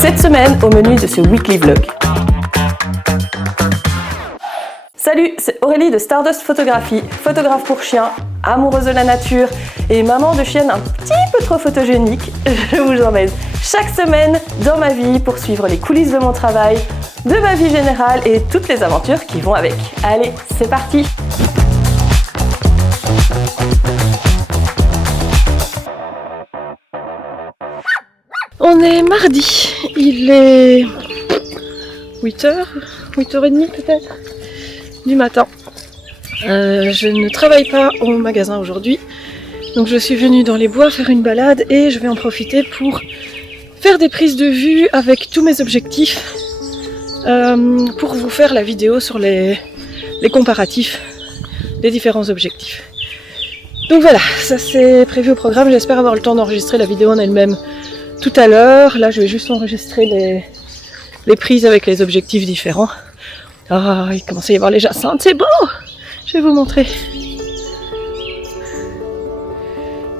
Cette semaine, au menu de ce weekly vlog. Salut, c'est Aurélie de Stardust Photographie, photographe pour chiens, amoureuse de la nature et maman de chienne un petit peu trop photogénique. Je vous emmène chaque semaine dans ma vie pour suivre les coulisses de mon travail, de ma vie générale et toutes les aventures qui vont avec. Allez, c'est parti! On est mardi, il est 8h, 8h30 peut-être du matin. Je ne travaille pas au magasin aujourd'hui, donc je suis venue dans les bois faire une balade et je vais en profiter pour faire des prises de vue avec tous mes objectifs pour vous faire la vidéo sur les comparatifs des différents objectifs. Donc voilà, ça c'est prévu au programme, j'espère avoir le temps d'enregistrer la vidéo en elle-même tout à l'heure. Là je vais juste enregistrer les prises avec les objectifs différents. Ah, il commence à y avoir les jacinthes, c'est beau! Je vais vous montrer.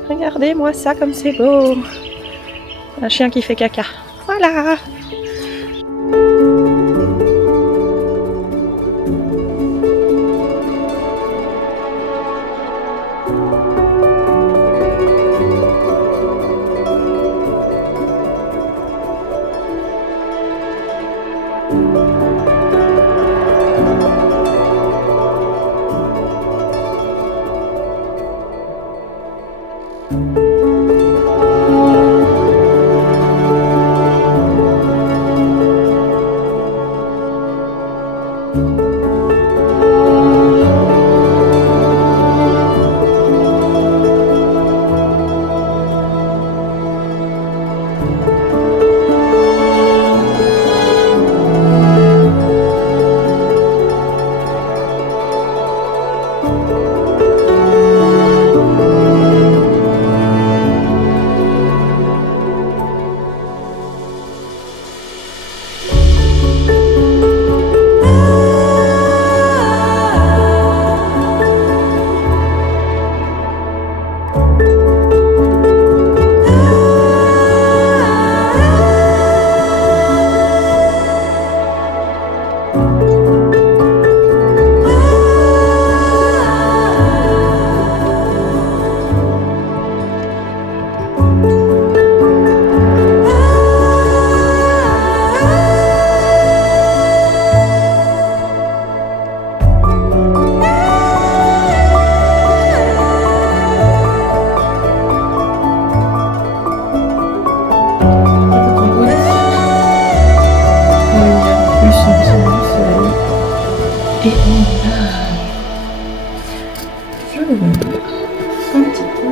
Regardez-moi ça comme c'est beau! Un chien qui fait caca. Voilà! Et on a... Je vais vous montrer un petit peu.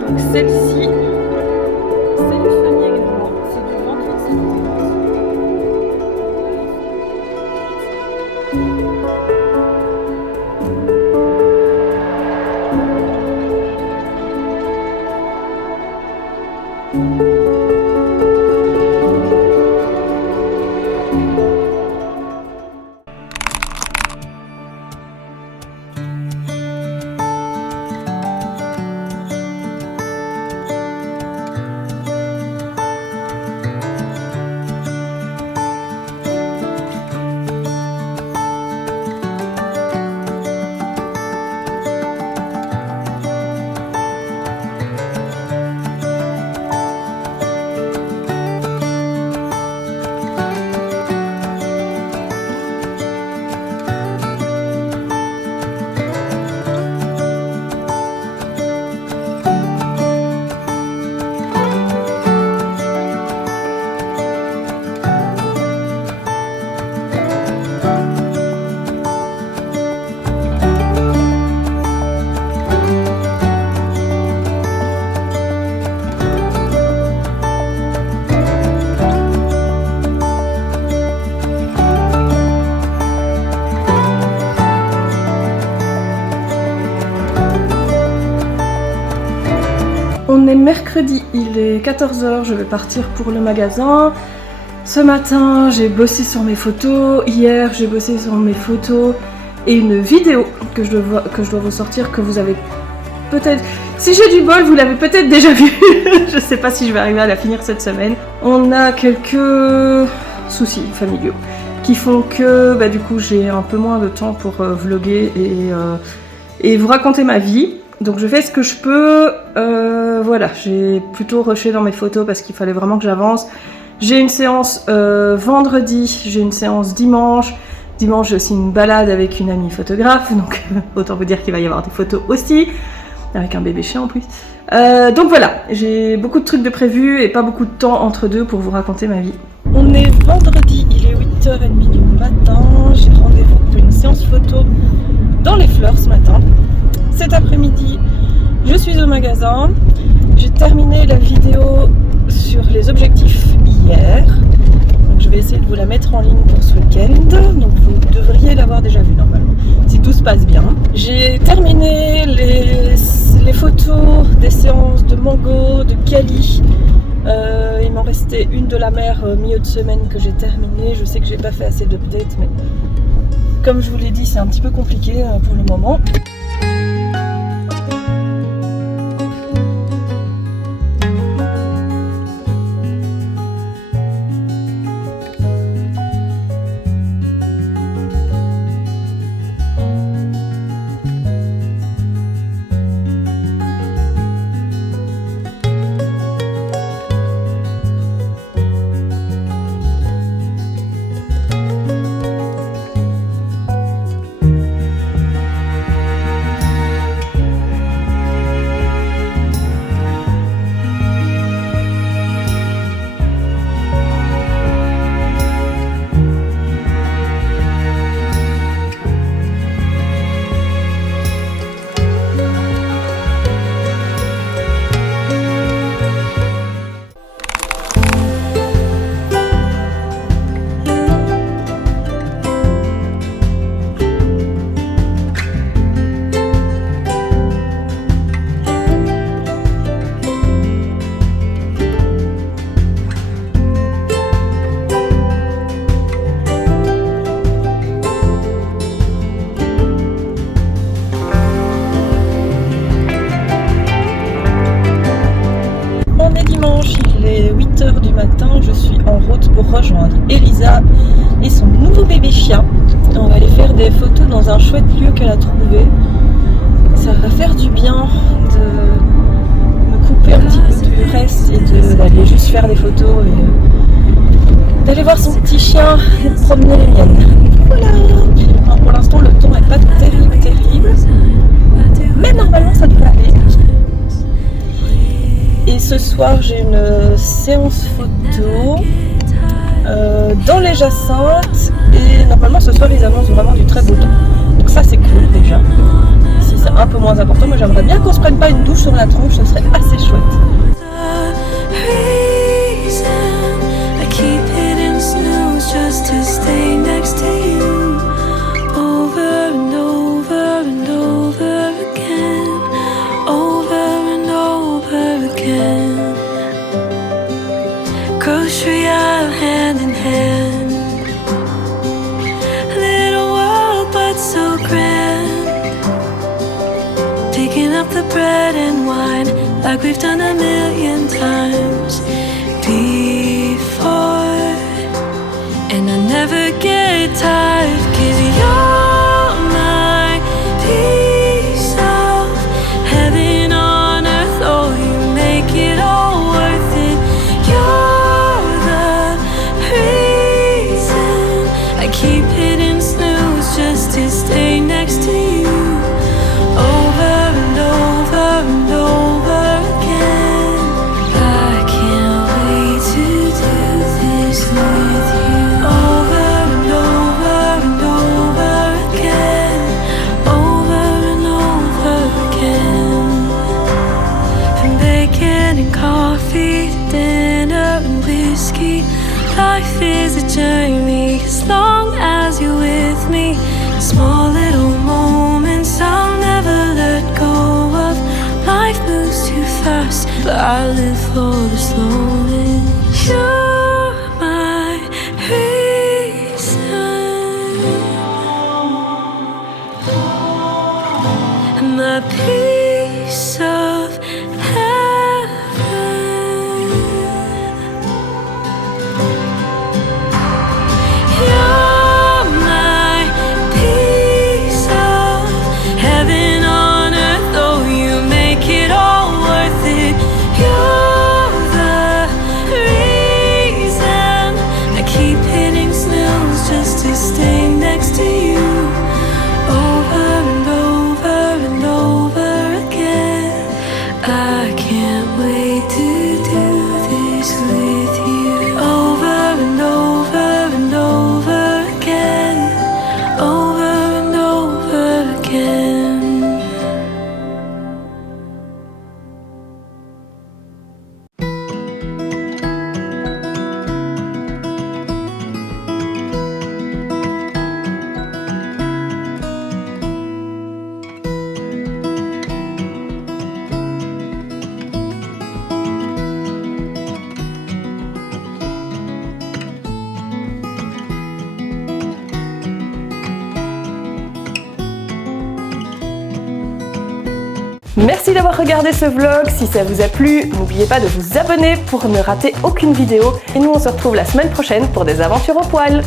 Donc celle-ci, c'est le fenier également. C'est du grand 37. On est mercredi, il est 14h, je vais partir pour le magasin. Ce matin, j'ai bossé sur mes photos. Hier, j'ai bossé sur mes photos et une vidéo que je dois vous sortir, que vous avez peut-être... Si j'ai du bol, vous l'avez peut-être déjà vu. Je sais pas si je vais arriver à la finir cette semaine. On a quelques soucis familiaux qui font que du coup j'ai un peu moins de temps pour vlogger et vous raconter ma vie. Donc je fais ce que je peux. Voilà, j'ai plutôt rushé dans mes photos parce qu'il fallait vraiment que j'avance. J'ai une séance vendredi, j'ai une séance dimanche. Dimanche, j'ai aussi une balade avec une amie photographe, donc autant vous dire qu'il va y avoir des photos aussi, avec un bébé chien en plus. Donc voilà, j'ai beaucoup de trucs de prévus et pas beaucoup de temps entre deux pour vous raconter ma vie. On est vendredi, il est 8h30 du matin, j'ai rendez-vous pour une séance photo dans les fleurs ce matin. Cet après-midi, je suis au magasin, j'ai terminé la vidéo sur les objectifs hier. Donc je vais essayer de vous la mettre en ligne pour ce week-end. Donc vous devriez l'avoir déjà vue normalement, si tout se passe bien. J'ai terminé les photos des séances de Mango, de Cali. Il m'en restait une de la mer milieu de semaine que j'ai terminée. Je sais que j'ai pas fait assez d'updates, mais comme je vous l'ai dit, c'est un petit peu compliqué pour le moment. Il est 8h du matin, je suis en route pour rejoindre Elisa et son nouveau bébé chien. On va aller faire des photos dans un chouette lieu qu'elle a trouvé. Ça va faire du bien de me couper un petit peu du reste et d'aller juste faire des photos et d'aller voir son petit chien et de promener les miennes. Voilà. Alors pour l'instant le temps n'est pas terrible, mais normalement ça devrait aller. Et ce soir j'ai une séance photo dans les Jacinthes et normalement ce soir ils annoncent vraiment du très beau temps. Donc ça c'est cool déjà. Si c'est un peu moins important, moi j'aimerais bien qu'on se prenne pas une douche sur la tronche, ce serait assez chouette. Grocery aisle hand in hand, little world but so grand, picking up the bread and wine like we've done a million times before. And I never get tired, 'cause you're my piece of heaven on earth. Oh, you make it all worth it. Keep hitting snooze just to stay next to you, over and over and over again. I can't wait to do this with you, over and over and over again, over and over again. From bacon and coffee to dinner and whiskey, life is a journey as long as you're with me. Small little moments I'll never let go of. Life moves too fast, but I live for the slowness. You're my reason, and my peace of Merci d'avoir regardé ce vlog. Si ça vous a plu, n'oubliez pas de vous abonner pour ne rater aucune vidéo. Et nous, on se retrouve la semaine prochaine pour des aventures au poil.